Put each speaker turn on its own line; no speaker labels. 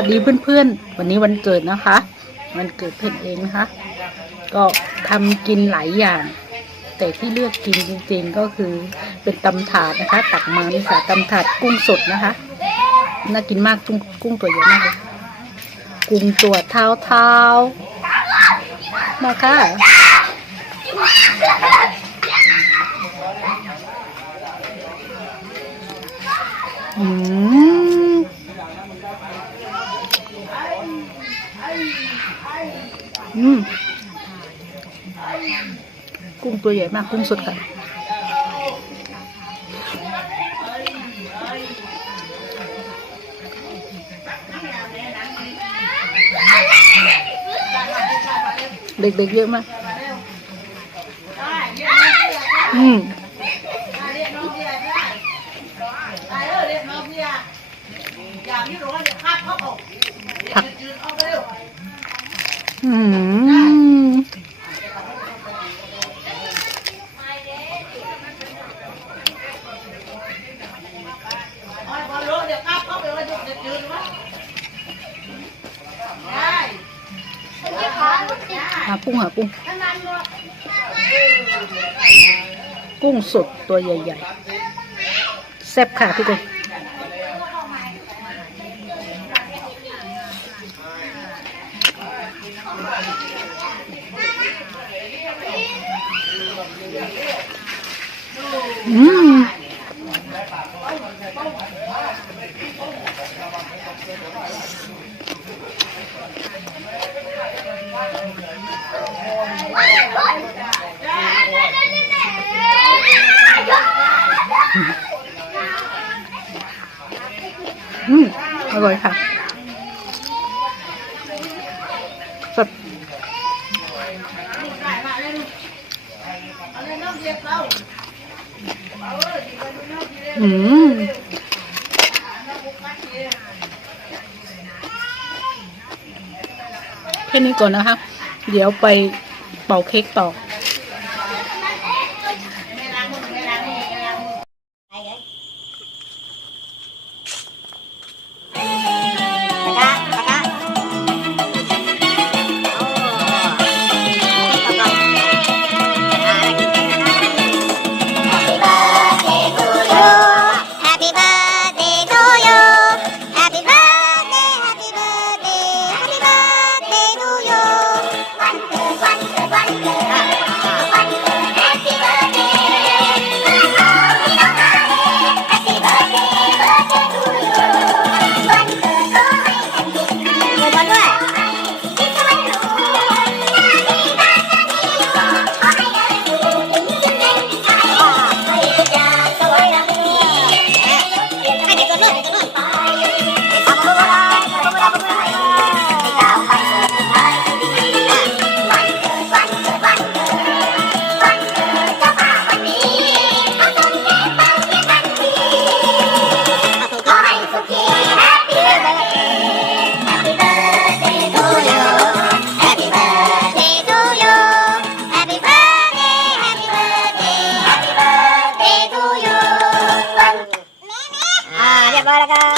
วัสดีเพื่อนๆ วันนี้วันเกิดนะคะ วันเกิดเพื่อนเองนะคะ ก็ทำกินหลายอย่าง แต่ที่เลือกกินจริงๆก็คือเป็นตำถาดนะคะ ตักมานี่ค่ะตำถาดกุ้งสดนะคะ น่ากินมากกุ้งกุ้งตัวใหญ่มากเลยกุ้งตัวเท้าเท้ามาค่ะอืม อืมกุ้งตัวใหญ่มากกุ้งสดค่ะเด็กๆเยอะมาก อืมผักอืม หากุ้งหากุ้ง กุ้งสดตัวใหญ่ ๆ แซ่บค่ะทุกคน อืมอร่อยค่ะ สดอืมแค่นี้ก่อนนะคะ เดี๋ยวไปเป่าเค้กต่อ ば